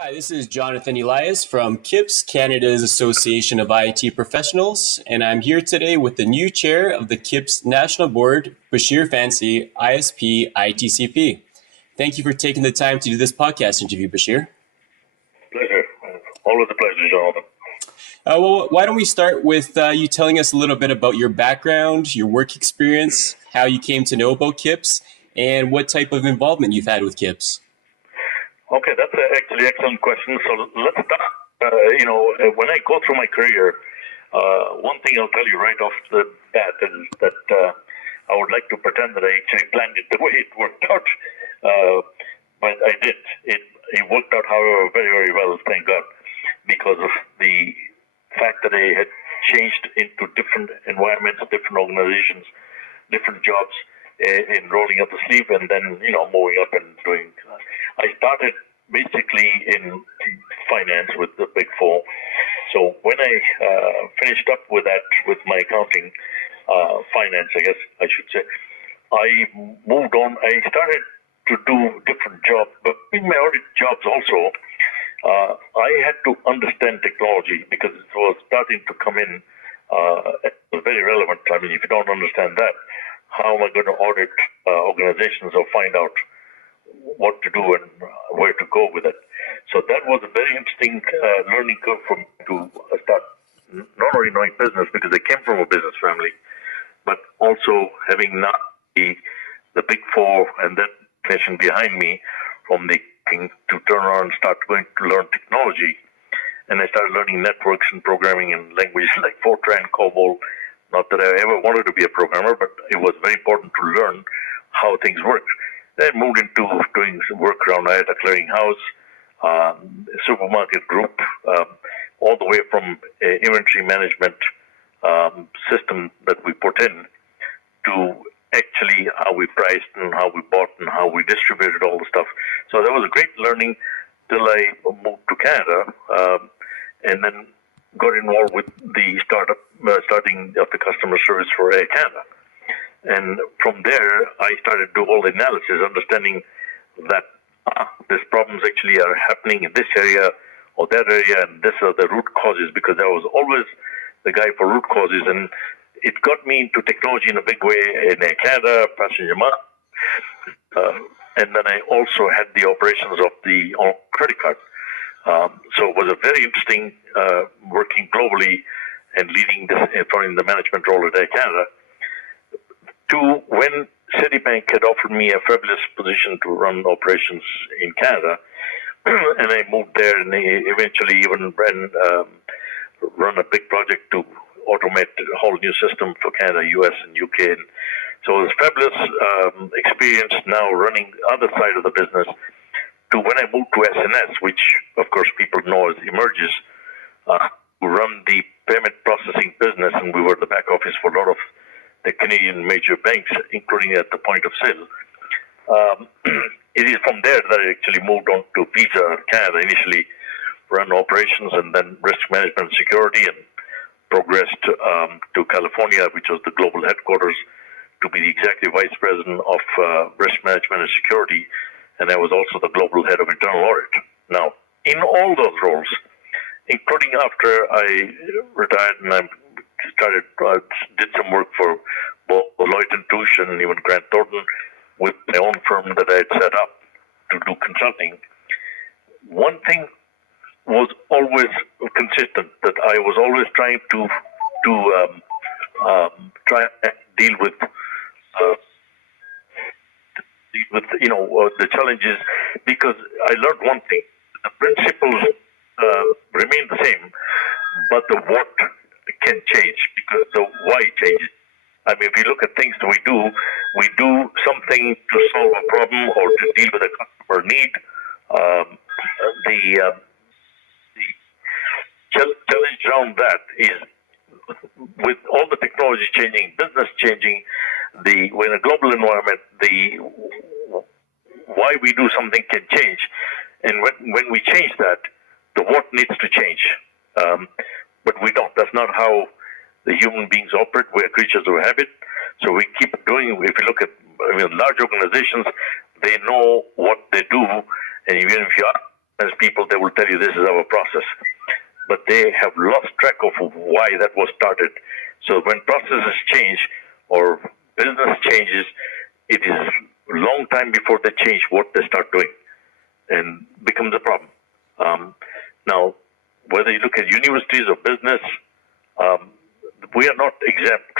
Hi, this is Jonathan Elias from CIPS, Canada's Association of IT Professionals, and I'm here today with the new chair of the CIPS National Board, Bashir Fancy, I.S.P, ITCP. Thank you for taking the time to do this podcast interview, Bashir. Pleasure. Always a pleasure, Jonathan. Why don't we start with you telling us a little bit about your background, your work experience, how you came to know about CIPS, and what type of involvement you've had with CIPS. Okay, that's actually an excellent question. So let's start. When I go through my career, one thing I'll tell you right off the bat is that I would like to pretend that I actually planned it the way it worked out, but I did. It worked out, however, very, very well, thank God, because of the fact that I had changed into different environments, different organizations, different jobs, in rolling up the sleeve and then, moving up and doing. I started basically in finance with the Big Four. So when I finished up with that, with my accounting, finance, I guess I should say, I moved on. I started to do different jobs, but in my audit jobs also, I had to understand technology because it was starting to come in. It was very relevant. I mean, if you don't understand that, how am I going to audit organizations or find out what to do and where to go with it? So that was a very interesting learning curve for me to start not only knowing business because I came from a business family, but also having not the Big Four and that passion behind me from the king to turn around and start going to learn technology. And I started learning networks and programming and languages like Fortran, COBOL. Not that I ever wanted to be a programmer, but it was very important to learn how things work. Then I moved into doing some work around a clearinghouse, supermarket group, all the way from inventory management system that we put in to actually how we priced and how we bought and how we distributed all the stuff. So that was a great learning till I moved to Canada and then got involved with the starting of the customer service for Air Canada. And from there, I started to do all the analysis, understanding that these problems actually are happening in this area or that area, and these are the root causes, because I was always the guy for root causes. And it got me into technology in a big way in Air Canada, passenger and then I also had the operations of the credit card. So it was a very interesting working globally and leading this, following the management role at Air Canada, to when Citibank had offered me a fabulous position to run operations in Canada, and I moved there and eventually even run a big project to automate a whole new system for Canada, US, and UK. And so it was a fabulous experience now running the other side of the business, to when I moved to SNS, which of course people know as Emerges, run the payment processing business, and we were the back office for a lot of the Canadian major banks, including at the point of sale. It is from there that I actually moved on to Visa Canada, initially run operations and then risk management and security, and progressed to California, which was the global headquarters, to be the executive vice president of risk management and security. And I was also the global head of internal audit. Now, in all those roles, including after I retired and I did some work for both Deloitte and Touche and even Grant Thornton with my own firm that I had set up to do consulting, one thing was always consistent, that I was always trying to try and deal with the challenges, because I learned one thing: the principles remain the same, but the what can change because the why changes. I mean, if you look at things that we do something to solve a problem or to deal with a customer need. The challenge around that is, with all the technology changing, business changing, when a global environment, why we do something can change, and when we change that, the what needs to change. But we don't. That's not how the human beings operate. We're creatures of habit. So we keep doing. If you look at large organizations, they know what they do, and even if you ask as people, they will tell you this is our process, but they have lost track of why that was started. So when processes change or business changes, it is a long time before they change what they start doing, and becomes a problem. Now, whether you look at universities or business, we are not exempt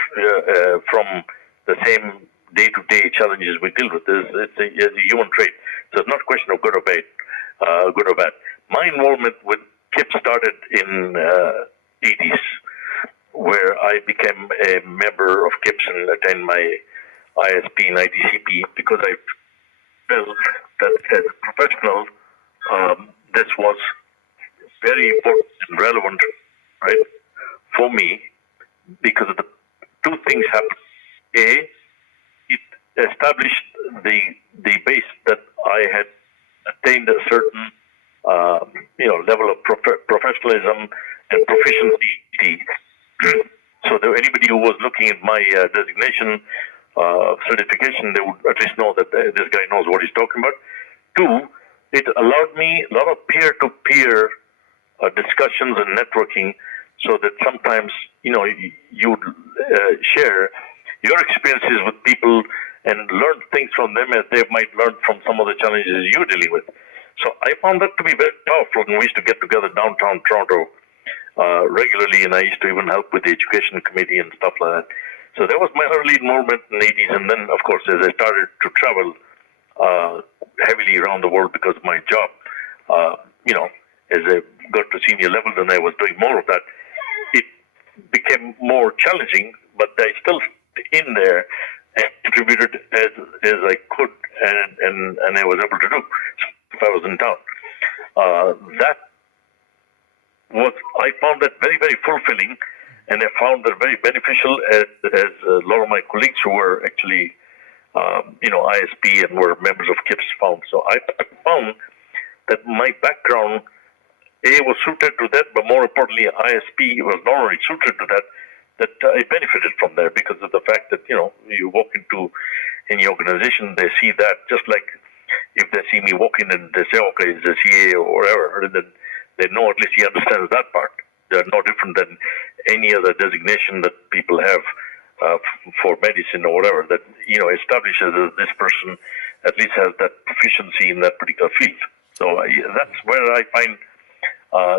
from the same day-to-day challenges we deal with. It's a human trait. So it's not a question of good or bad. My involvement with CIPS started in 80s, where I became a member of CIPS and attend my I.S.P and ITCP, because I felt that as a professional, this was very important and relevant, right, for me, because of the two things happened. A, it established the base that I had attained a certain level of professionalism and proficiency. So that anybody who was looking at my designation certification, they would at least know that this guy knows what he's talking about. Two, it allowed me a lot of peer-to-peer discussions and networking, so that sometimes you would share your experiences with people and learn things from them as they might learn from some of the challenges you're dealing with. So I found that to be very powerful, and we used to get together downtown Toronto regularly, and I used to even help with the education committee and stuff like that. So that was my early involvement in the 80s, and then, of course, as I started to travel heavily around the world because of my job, as I got to senior level and I was doing more of that, it became more challenging, but I still stayed in there and contributed as I could, and I was able to do if I was in town. I found that very, very fulfilling, and I found that very beneficial as a lot of my colleagues who were actually, I.S.P and were members of CIPS found. So I found that my background, A, was suited to that, but more importantly, I.S.P was not only suited to that I benefited from there because of the fact that, you walk into any organization, they see that, just like if they see me walk in and they say, okay, it's a CA or whatever, and then they know at least he understands that part. They're no different than any other designation that people have for medicine or whatever, that, establishes that this person at least has that proficiency in that particular field. So that's where I find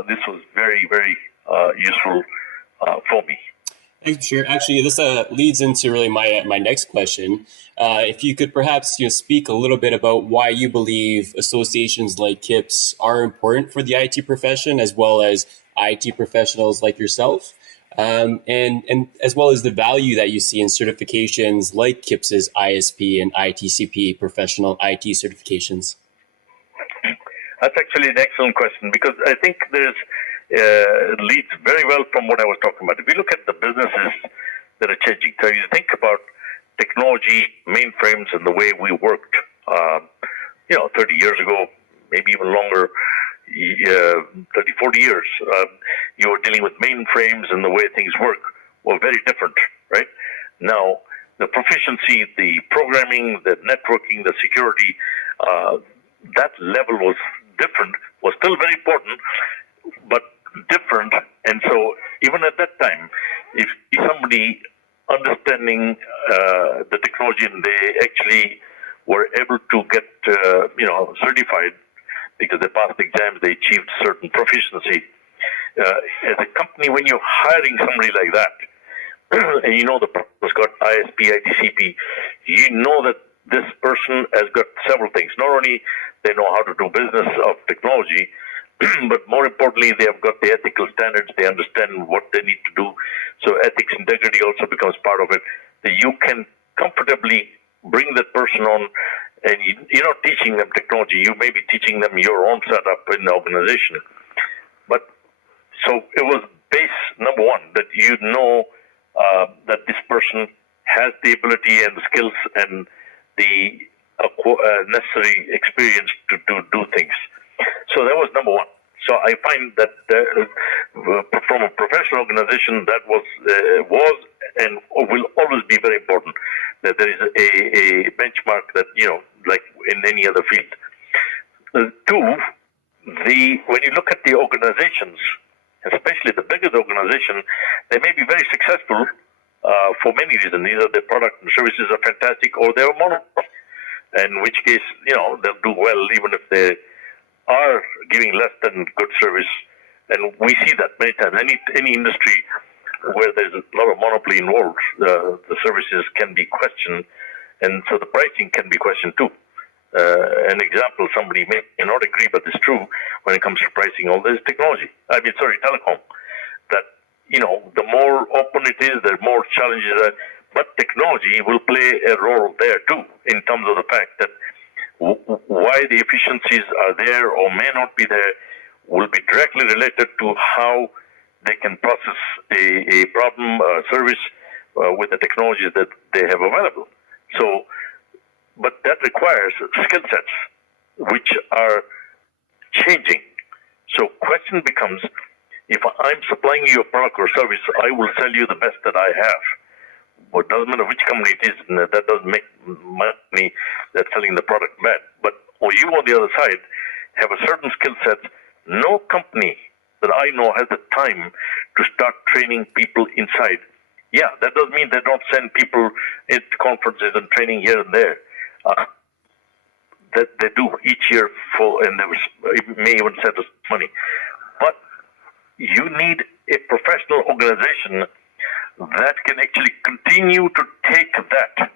this was very, very useful for me. Thanks, Bashir. Actually, this leads into really my next question. If you could perhaps speak a little bit about why you believe associations like CIPS are important for the IT profession, as well as IT professionals like yourself, and as well as the value that you see in certifications like CIPS's I.S.P and ITCP professional IT certifications. That's actually an excellent question, because I think it leads very well from what I was talking about. If you look at the businesses that are changing, so you think about technology, mainframes, and the way we worked, 30 years ago, maybe even longer, 30, 40 years, you were dealing with mainframes, and the way things work were very different, right? Now, the proficiency, the programming, the networking, the security, that level was different, was still very important, but different. And so even at that time, if somebody understanding the technology and they actually were able to get certified because they passed the exams, they achieved certain proficiency. As a company, when you're hiring somebody like that, and the person's got I.S.P, ITCP, you know that this person has got several things. Not only they know how to do business of technology, but more importantly, they have got the ethical standards. They understand what they need to do. So ethics, integrity also becomes part of it. That you can comfortably bring that person on, and you're not teaching them technology. You may be teaching them your own setup in the organization. But so it was base number one, that that this person has the ability and the skills and the necessary experience to do things. So that was number one. So I find that from a professional organization, that was and will always be very important, that there is a benchmark that, like in any other field. Two, when you look at the organizations, especially the biggest organization, they may be very successful for many reasons. Either their product and services are fantastic, or they're a monopoly. In which case, they'll do well even if they are giving less than good service. And we see that many times. Any industry where there's a lot of monopoly involved, the services can be questioned, and so the pricing can be questioned too. An example, somebody may not agree, but it's true when it comes to pricing all this technology. Telecom. That, the more open it is, the more challenges are. But technology will play a role there too, in terms of the fact that why the efficiencies are there or may not be there will be directly related to how they can process a problem, service with the technologies that they have available. So, but that requires skill sets which are changing. So question becomes, if I'm supplying you a product or service, I will sell you the best that I have. But it doesn't matter which company it is, that doesn't make money that's selling the product bad. But you on the other side have a certain skill set. No company that I know has the time to start training people inside. Yeah, that doesn't mean they don't send people at conferences and training here and there. That they do each year and they may even send us money. But you need a professional organization that can actually continue to take that,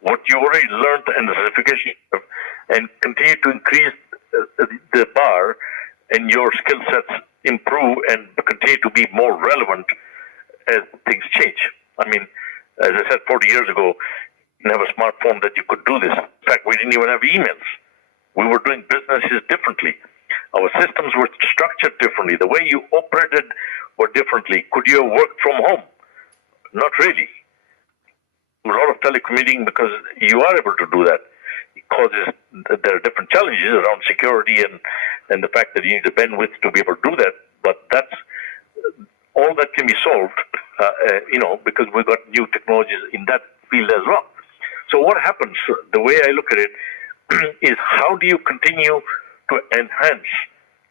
what you already learned and the certification, and continue to increase the bar and your skill sets improve and continue to be more relevant as things change. I mean, as I said, 40 years ago, you didn't have a smartphone that you could do this. In fact, we didn't even have emails. We were doing businesses differently. Our systems were structured differently. The way you operated were differently. Could you have worked from home? Not really. A lot of telecommuting because you are able to do that. It causes, there are different challenges around security and the fact that you need the bandwidth to be able to do that. But that's all that can be solved, because we've got new technologies in that field as well. So what happens, the way I look at it, is how do you continue to enhance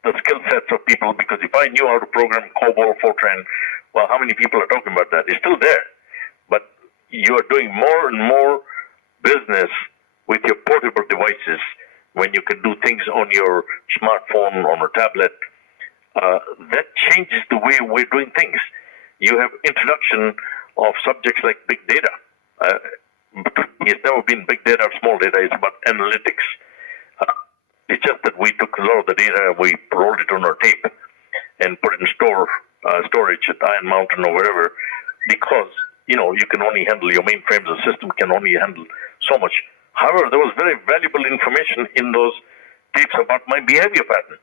the skill sets of people? Because if I knew how to program COBOL, Fortran, well, how many people are talking about that? It's still there. But you are doing more and more business with your portable devices when you can do things on your smartphone, on a tablet. That changes the way we're doing things. You have introduction of subjects like big data. It's never been big data or small data. It's about analytics. It's just that we took a lot of the data, we rolled it on our tape and put it in storage at Iron Mountain or wherever, because, you can only handle your mainframes. The system can only handle so much. However, there was very valuable information in those tapes about my behavior pattern.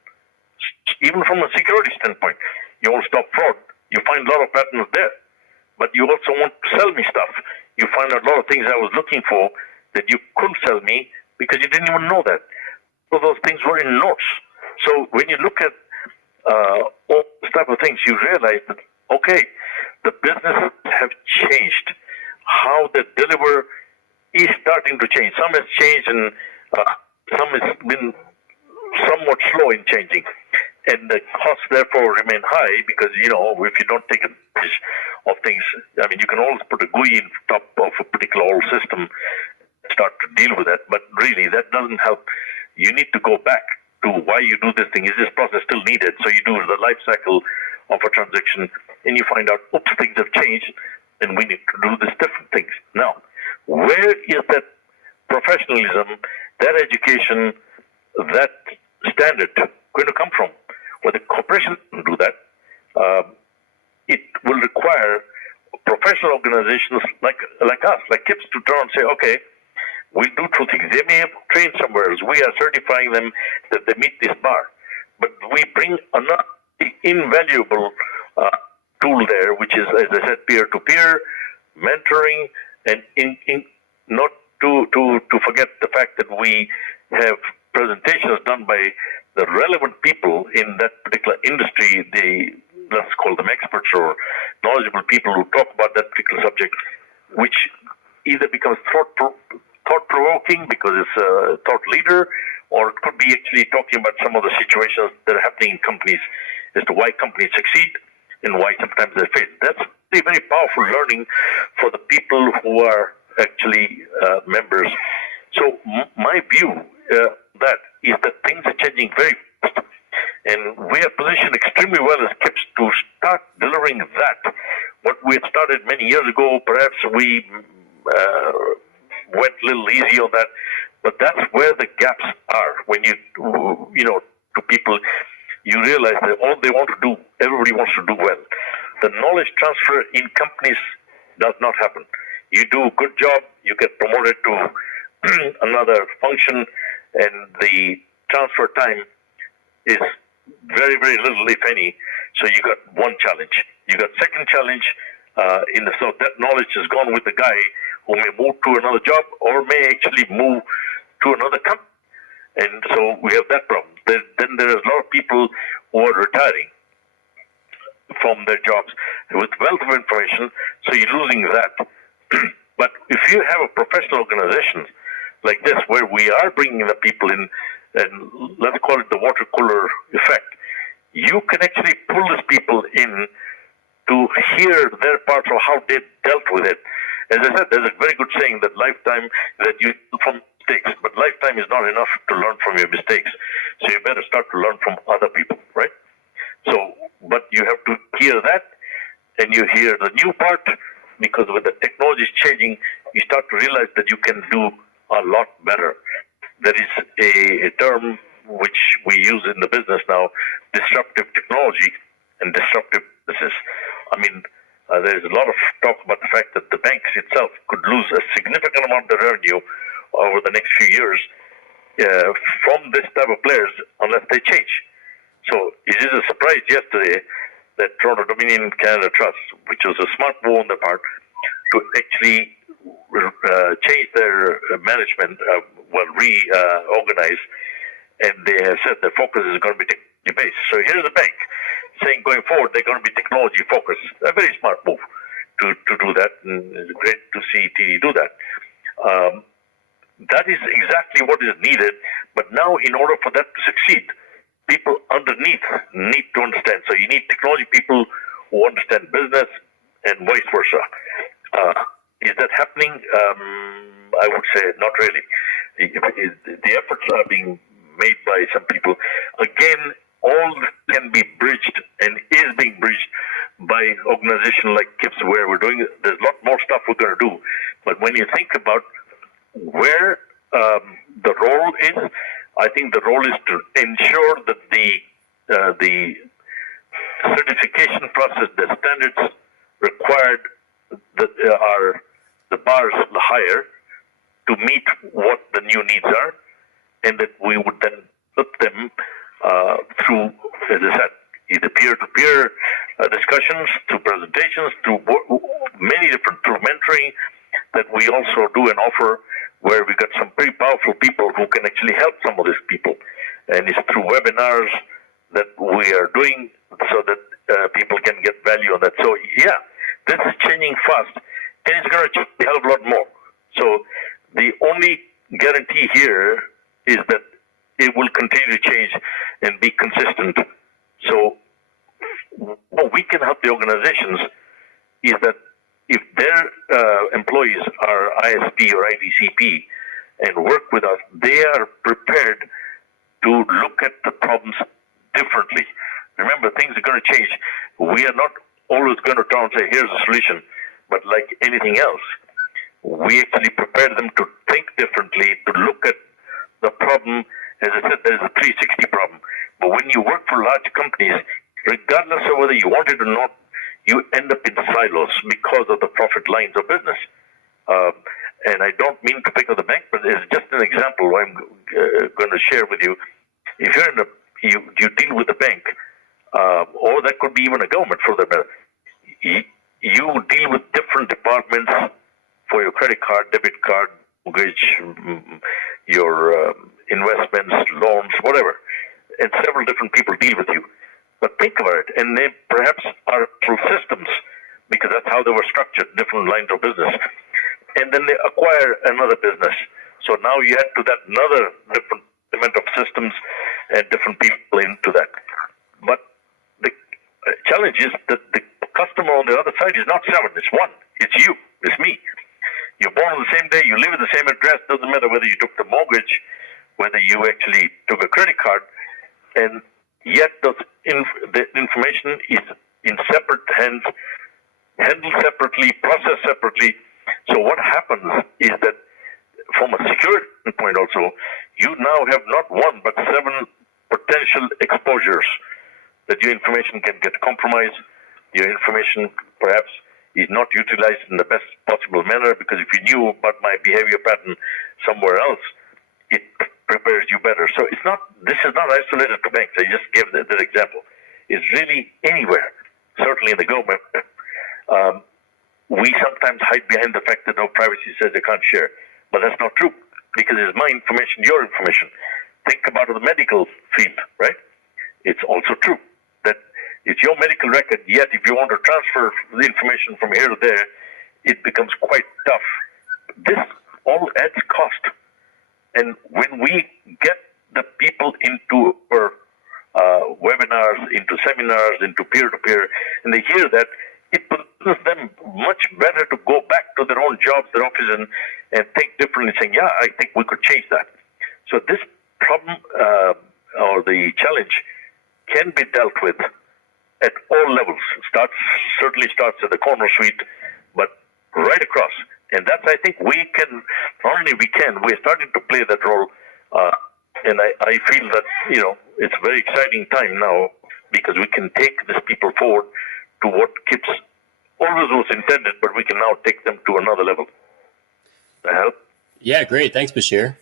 Even from a security standpoint, you want to stop fraud, you find a lot of patterns there. But you also want to sell me stuff. You find a lot of things I was looking for that you couldn't sell me because you didn't even know that. So those things were in notes. So when you look at all this type of things, you realize that, okay, the businesses have changed. How they deliver is starting to change. Some has changed and some has been somewhat slow in changing. And the costs therefore remain high because, if you don't take advantage of things, you can always put a GUI in top of a particular old system and start to deal with that. But really, that doesn't help. You need to go back to why you do this thing. Is this process still needed? So you do the life cycle of a transaction and you find out, oops, things have changed and we need to do these different things. Now, where is that professionalism, that education, that standard going to come from? Well, the corporation can do that. It will require professional organizations like us, like CIPS, to turn and say, okay, we do two things. They may have trained somewhere else. We are certifying them that they meet this bar. But we bring another invaluable tool there, which is, as I said, peer-to-peer, mentoring, and not to forget the fact that we have presentations done by the relevant people in that particular industry, let's call them experts or knowledgeable people who talk about that particular subject, which either becomes thought-provoking because it's a thought leader, or it could be actually talking about some of the situations that are happening in companies as to why companies succeed and why sometimes they fail. That's very, very powerful learning for the people who are actually members. So my view that is that things are changing very fast, and we are positioned extremely well as CIPS to start delivering that. What we had started many years ago, perhaps we went a little easy on that, but that's where the gaps are. When to people, you realize that all they want to do, everybody wants to do well. The knowledge transfer in companies does not happen. You do a good job, you get promoted to another function, and the transfer time is very, very little, if any. So you got one challenge. You got second challenge, so that knowledge is gone with the guy who may move to another job or may actually move to another company. And so we have that problem. Then there is a lot of people who are retiring from their jobs with wealth of information, so you're losing that. But if you have a professional organization like this, where we are bringing the people in, and let's call it the watercolor effect, you can actually pull these people in to hear their parts of how they dealt with it. As I said, there's a very good saying that lifetime that you learn from mistakes, but lifetime is not enough to learn from your mistakes. So you better start to learn from other people, right? So, but you have to hear that, and you hear the new part, because with the technology is changing, you start to realize that you can do a lot better. There is a term which we use in the business now, disruptive technology and disruptive business. I mean, there's a lot of talk about the fact that the banks itself could lose a significant amount of revenue over the next few years from this type of players unless they change. So it is a surprise yesterday that Toronto Dominion Canada Trust, which was a smart move on their part, to actually change their management, reorganize, and they have said their focus is going to be technology-based. So here's the bank saying going forward they're going to be technology-focused. A very smart move to do that, and it's great to see TD do that. That is exactly what is needed, but now in order for that to succeed, people underneath need to understand. So you need technology people who understand business and vice versa. Is that happening? I would say not really. The efforts are being made by some people. Again, all can be bridged and is being bridged by organizations like CIPS, where there's a lot more stuff we're going to do. But when you think about where the role is, I think the role is to ensure that the certification process, the standards required, that are the bars higher to meet what the new needs are, and that we would then put them through, as I said, either peer-to-peer discussions, through presentations, through many different, through mentoring that we also do and offer, where we got some pretty powerful people who can actually help some of these people. And it's through webinars that we are doing so that people can get value on that. So, yeah, this is changing fast, and it's going to change a hell of a lot more. So the only guarantee here is that it will continue to change and be consistent. So what we can help the organizations is that if their employees are I.S.P or ITCP and work with us, they are prepared to look at the problems differently. Remember, things are going to change. We are not always going to turn and say, here's a solution. But like anything else, we actually prepare them to think differently, to look at the problem. As I said, there's a 360 problem. But when you work for large companies, regardless of whether you want it or not, you end up in silos because of the profit lines of business. And I don't mean to pick on the bank, but it's just an example I'm going to share with you. If you're you deal with a bank, or that could be even a government for that matter, you deal with different departments for your credit card, debit card, mortgage, your investments, loans, whatever. And several different people deal with you. But think about it, and they perhaps are through systems, because that's how they were structured, different lines of business. And then they acquire another business. So now you add to that another different element of systems and different people into that. But the challenge is that the customer on the other side is not 7, it's 1. It's you, it's me. You're born on the same day, you live at the same address, doesn't matter whether you took the mortgage, whether you actually took a credit card, and yet the information is in separate hands, handled separately, processed separately. So what happens is that from a security point also, you now have not 1 but 7 potential exposures that your information can get compromised, your information perhaps is not utilized in the best possible manner, because if you knew about my behavior pattern somewhere else, it prepares you better. So this is not isolated to banks. I just gave that example. It's really anywhere, certainly in the government. We sometimes hide behind the fact that privacy says they can't share. But that's not true, because it's my information, your information. Think about the medical field, right? It's also true that it's your medical record, yet if you want to transfer the information from here to there, it becomes quite tough. This all adds cost. And when we get the people into our webinars, into seminars, into peer-to-peer, and they hear that, it positions them much better to go back to their own jobs, their offices, and think differently, saying, yeah, I think we could change that. So this problem or the challenge can be dealt with at all levels. Certainly starts at the corner suite, but right across. And that's, I think, we're starting to play that role. And I feel that, it's a very exciting time now, because we can take these people forward to what KIPS always was intended, but we can now take them to another level. That help? Yeah, great. Thanks, Bashir.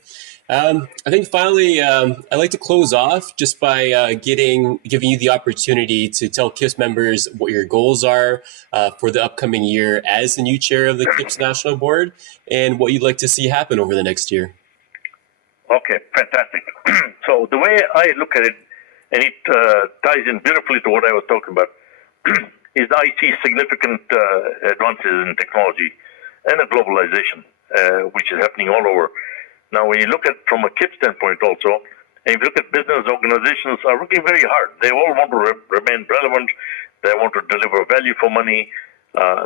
I think finally, I'd like to close off just by giving you the opportunity to tell KIPS members what your goals are for the upcoming year as the new chair of the KIPS National Board, and what you'd like to see happen over the next year. Okay, fantastic. So the way I look at it, and it ties in beautifully to what I was talking about, is I see significant advances in technology and a globalization, which is happening all over. Now, when you look at from a KIPS standpoint also, and if you look at business organizations are working very hard. They all want to remain relevant. They want to deliver value for money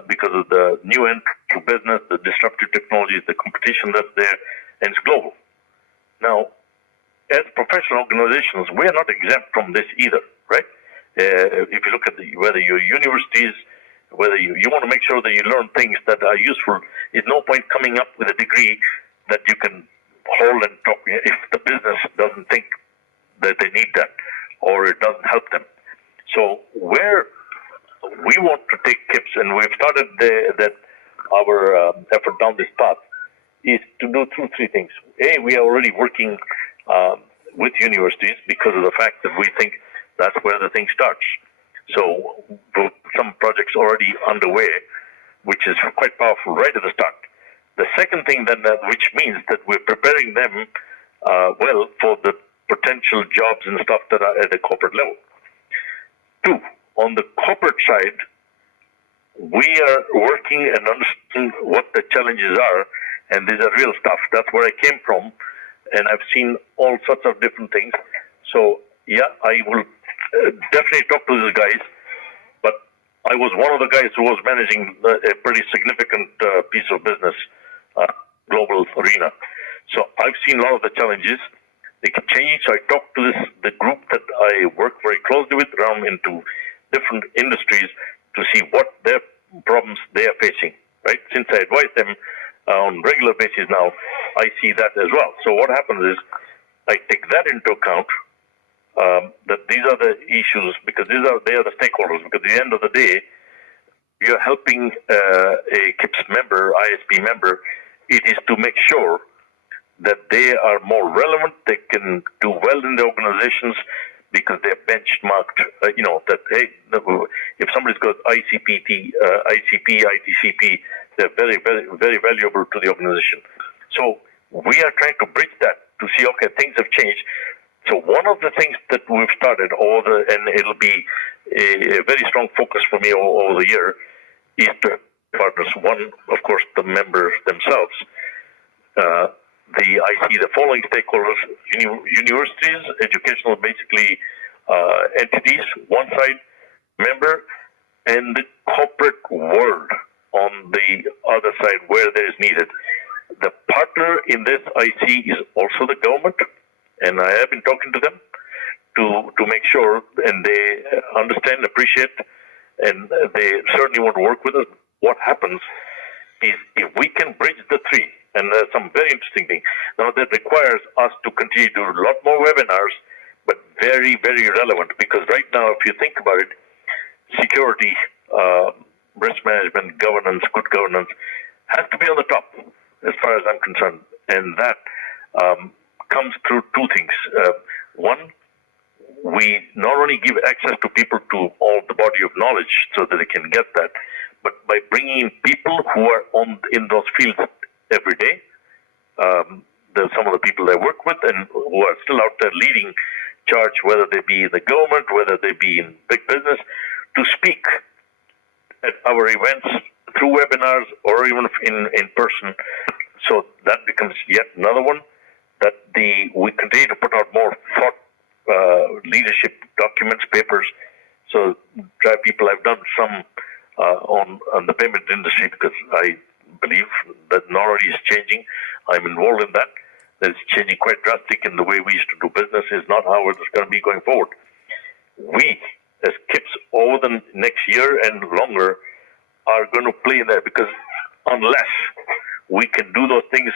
because of the new entry to business, the disruptive technologies, the competition that's there, and it's global. Now, as professional organizations, we are not exempt from this either, right? If you look at whether you're universities, whether you want to make sure that you learn things that are useful, there's no point coming up with a degree that you can hold and talk if the business doesn't think that they need that or it doesn't help them. So where we want to take KIPS, and we've started our effort down this path, is to do 2-3 things. A, we are already working with universities because of the fact that we think that's where the thing starts. So some projects already underway, which is quite powerful right at the start. The second thing then, which means that we're preparing them well for the potential jobs and stuff that are at the corporate level. 2, on the corporate side, we are working and understanding what the challenges are, and these are real stuff. That's where I came from, and I've seen all sorts of different things. So, yeah, I will definitely talk to these guys, but I was one of the guys who was managing a pretty significant piece of business, global arena. So I've seen a lot of the challenges. They can change. So I talked to the group that I work very closely with around into different industries to see what their problems they are facing, right? Since I advise them on regular basis now, I see that as well. So what happens is I take that into account, that these are the issues, because they are the stakeholders, because at the end of the day, you're helping a KIPS member, I.S.P member. It is to make sure that they are more relevant, they can do well in the organizations because they're benchmarked, that, hey, if somebody's got ICP, ITCP, they're very, very, very valuable to the organization. So we are trying to bridge that to see, okay, things have changed. So one of the things that we've started, and it'll be a very strong focus for me over the year, is to partners. One, of course, the members themselves. I see the following stakeholders: universities, educational, basically entities, one side, member, and the corporate world on the other side where there is needed. The partner in this I see is also the government, and I have been talking to them to make sure, and they understand, appreciate, and they certainly want to work with us. What happens is if we can bridge the three, and there's some very interesting things. Now that requires us to continue to do a lot more webinars, but very, very relevant, because right now, if you think about it, security, risk management, governance, good governance has to be on the top as far as I'm concerned. And that comes through two things. One, we not only give access to people to all the body of knowledge so that they can get that, but by bringing in people who are in those fields every day. There's some of the people I work with and who are still out there leading charge, whether they be in the government, whether they be in big business, to speak at our events through webinars or even in person. So that becomes yet another one that we continue to put out more thought leadership documents, papers. So drive people. I've done some on the payment industry because I believe that knowledge is changing. I'm involved in that. It's changing quite drastic in the way we used to do business. Is not how it's going to be going forward. We, as CIPS, over the next year and longer, are going to play in there, because unless we can do those things,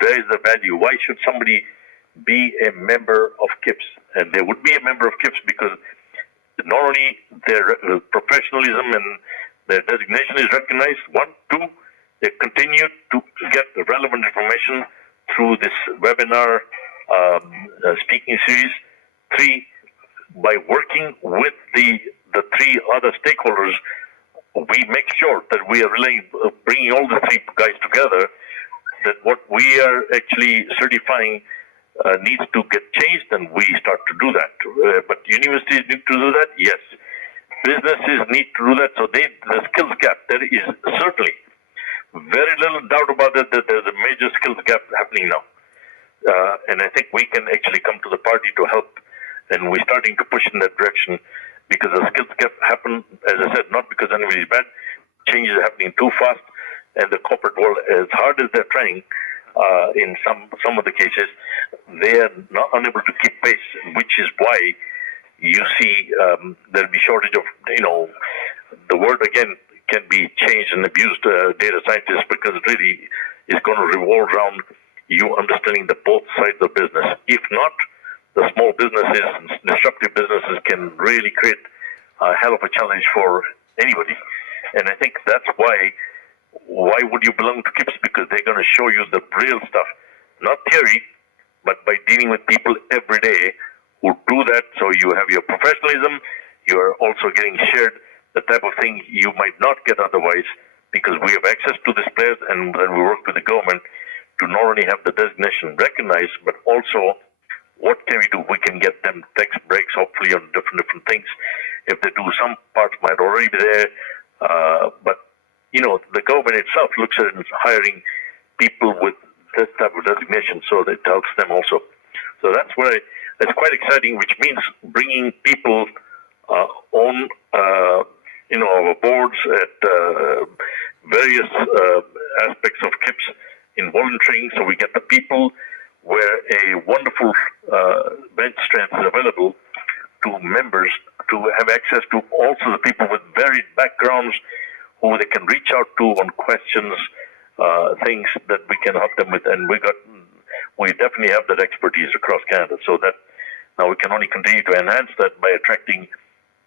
there is the value. Why should somebody be a member of CIPS? And they would be a member of CIPS because not only their professionalism and their designation is recognized, one, two, they continue to get the relevant information through this webinar speaking series. Three, by working with the three other stakeholders, we make sure that we are really bringing all the three guys together, that what we are actually certifying needs to get changed, and we start to do that. But universities need to do that, yes. Businesses need to do that. So the skills gap, there is certainly very little doubt about it, that there's a major skills gap happening now. And I think we can actually come to the party to help, and we're starting to push in that direction, because the skills gap happen, as I said, not because anybody's bad. Change is happening too fast, and the corporate world, as hard as they're trying, in some of the cases, they are not unable to keep pace, which is why you see there'll be shortage of, the word again can be changed and abused, data scientists, because it really is going to revolve around you understanding the both sides of business. If not, the small businesses and disruptive businesses can really create a hell of a challenge for anybody. And I think that's why would you belong to CIPS? Because they're going to show you the real stuff, not theory, but by dealing with people every day who do that. So you have your professionalism, you're also getting shared the type of thing you might not get otherwise, because we have access to these players, and then we work with the government to not only have the designation recognized, but also what can we do? We can get them tax breaks, hopefully, on different things. If they do, some parts might already be there, but the government itself looks at it as hiring people with this type of designation, so that it helps them also. So that's where it's quite exciting, which means bringing people on our boards at various aspects of CIPS in volunteering, so we get the people where a wonderful bench strength is available to members to have access to also the people with varied backgrounds who they can reach out to on questions, things that we can help them with. And we definitely have that expertise across Canada, so that now we can only continue to enhance that by attracting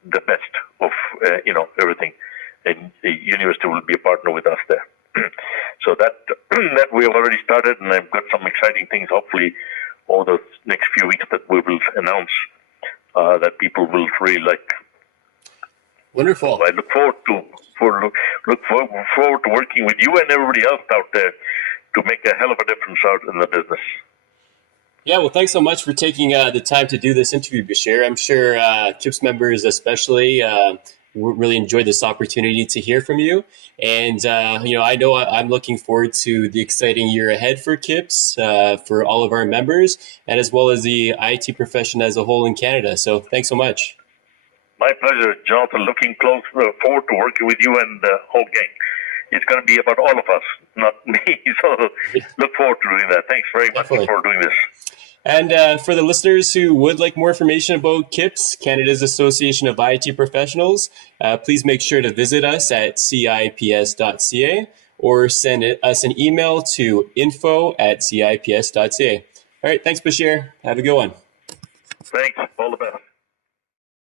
the best of everything, and the university will be a partner with us there. So that we have already started, and I've got some exciting things hopefully over the next few weeks that we will announce that people will really like. Wonderful. So I look forward to working with you and everybody else out there to make a hell of a difference out in the business. Yeah, well, thanks so much for taking the time to do this interview, Bashir. I'm sure CIPS members especially really enjoyed this opportunity to hear from you. And, I know I'm looking forward to the exciting year ahead for KIPS, for all of our members, and as well as the IT profession as a whole in Canada. So thanks so much. My pleasure, Jonathan. Looking forward to working with you and the whole gang. It's going to be about all of us, not me. So look forward to doing that. Thanks very much for doing this. And for the listeners who would like more information about KIPS, Canada's Association of IT Professionals, please make sure to visit us at cips.ca or send us an email to info@cips.ca. All right, thanks, Bashir. Have a good one. Thanks. All the best.